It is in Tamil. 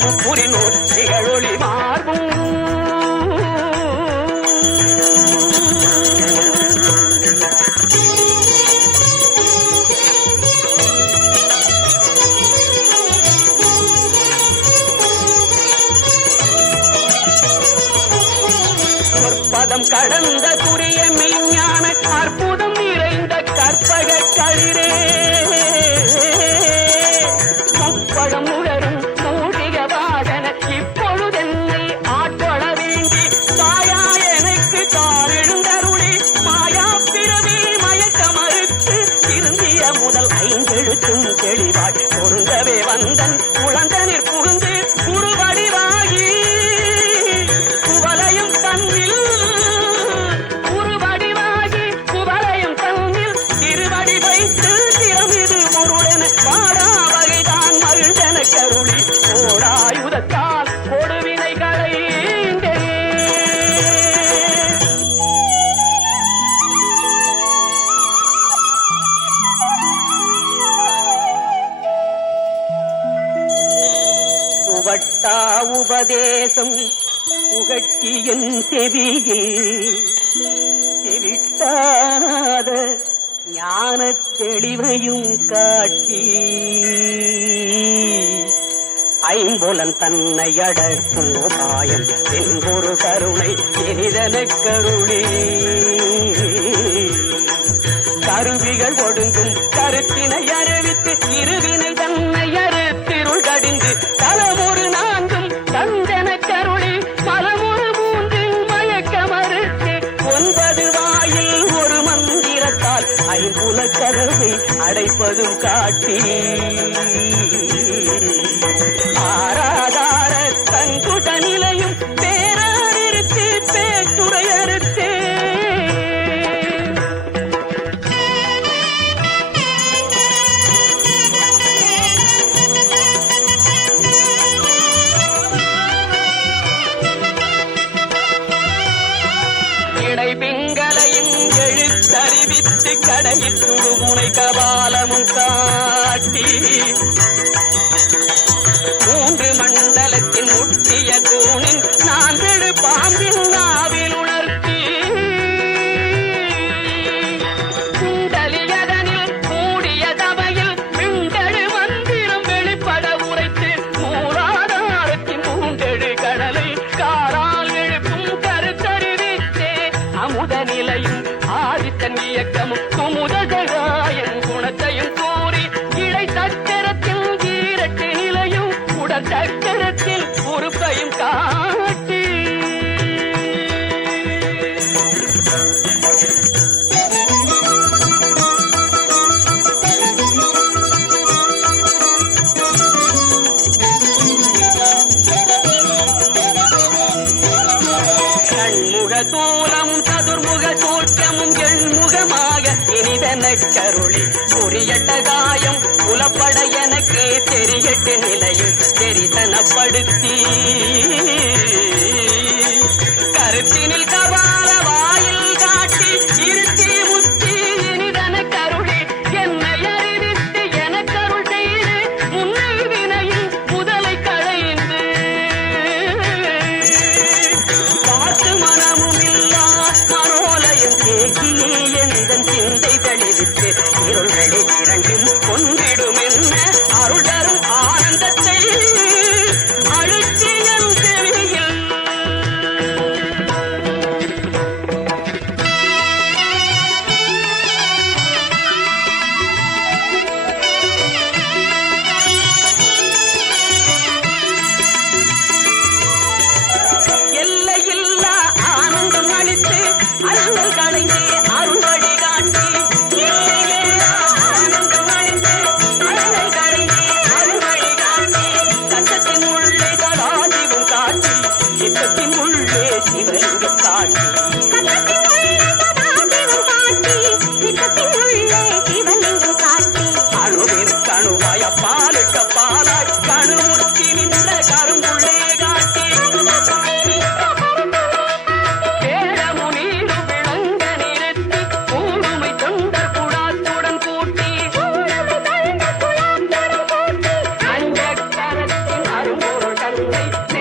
தினமும் புரிநூல் திகழொளி மார்பும் பதம் கடந்த துரிய மெய்ஞான அற்புதம் நிறைந்த கற்பக களிரே முப்பழம் உணரும் மூடிக வாகன இப்பொழுதென்னை ஆட்கொள்ள வேண்டி தாயா எனக்கு காரெழுந்தருளி மாயா பிறவி மயக்க மறுத்து திருந்திய முதல் ஐந்தெழுத்தும் தெளிவாய் பொருந்தவே வந்தன் குழந்தனிற் புகுந்து குருவடிவாகி குவலையும் தன்னில் வட்டா உபதேசம் புகழ்ச்சி என் செவியில் செவிட்டாத ஞான தெளிவையும் காட்டி ஐம்புலன் தன்னை அடக்கும் உபாயம் என்பொரு கருணை இனிதன கருளி கருவிகள் ஒடுங்கும் கருத்தினை அறிவித்து இருவினை தன்னை அறுத்திருள் கடிந்து தலமொரு நான்கும் தந்தன கருளி பலமொரு மூன்று மயக்க மறுத்து 9 வாயில் ஒரு மந்திரத்தால் ஐம்புல கதவை அடைப்பதும் காட்டி ஆராதார தங்குட நிலையும் பேராரிருத்து பேச்சுரையறுத்தே பிங்களையும் எழுத்தறிவித்து கடையிற்று முனை கபாலமும் காட்டி 3 மண்டலத்தின் முட்டிய தூணின் 4 பாம்பின் நாவில் உணர்த்தி குண்டலியதனில் கூடிய சபையில் பிண்டழு மந்திரம் வெளிப்பட உரைத்து மூலாதாரத்தின் 3 கடலை காரால் எழுப்பும் கருத்தறிவித்தே அமுத நிலையும் ஆதித்தன் இயக்கமும் குமுதகாயன் குணத்தையும் கூறி இழை சக்கரத்தில் ஈரட்டு நிலையும் உடன் சக்கரத்தில் பொறுப்பையும் காட்டி தூலமும் சதுர்முக சூட்சமும் எண்முகமாக இனிதன கருளி புரியட்ட காயம் புலப்பட எனக்கு தெரியட்டு நிலையும் தெரிசனப்படுத்தி கருத்தினில் கபால வாயில் காட்டி இருத்தி முத்தி இனிதன கருளி என்னை அறிவித்து எனக்கருள் செய்து முன்னை வினையில் முதலை களைந்து பார்த்து மனமும் இல்லா மனோலயம் தேக்கியே எந்தன் சிந்தை தெளிவித்து இருள்களை இரண்டும் கொன்றிடும் என்ன அருள் தரும் ஆனந்தத்தை அழுத்தியன் செவியில் எல்லையில்லா ஆனந்தம் அளித்து அலங்கள் களைந்தே அருள் வழி காட்டி எல்லையில்லா ஆனந்தம் அளித்து அலங்கள் களைந்தே அருள் வழி காட்டி கட்டத்தின் உள்ளே சதாசிவம் காட்டி சித்தத்தின் உள்ளே சிவலிங்கம் காட்டி அணுவிற்கு அணுவாய் அப்பாலுக்கு அப்பாலாய் கணுமுற்றி நின்ற கருங்குள்ளே காட்டி பேரமு நீரு விளங்க நிறுத்தி கூடுமை தொண்டர் குழாத்துடன் கூட்டி அஞ்சக்கரத்தின் அரும்பொருள் தந்தை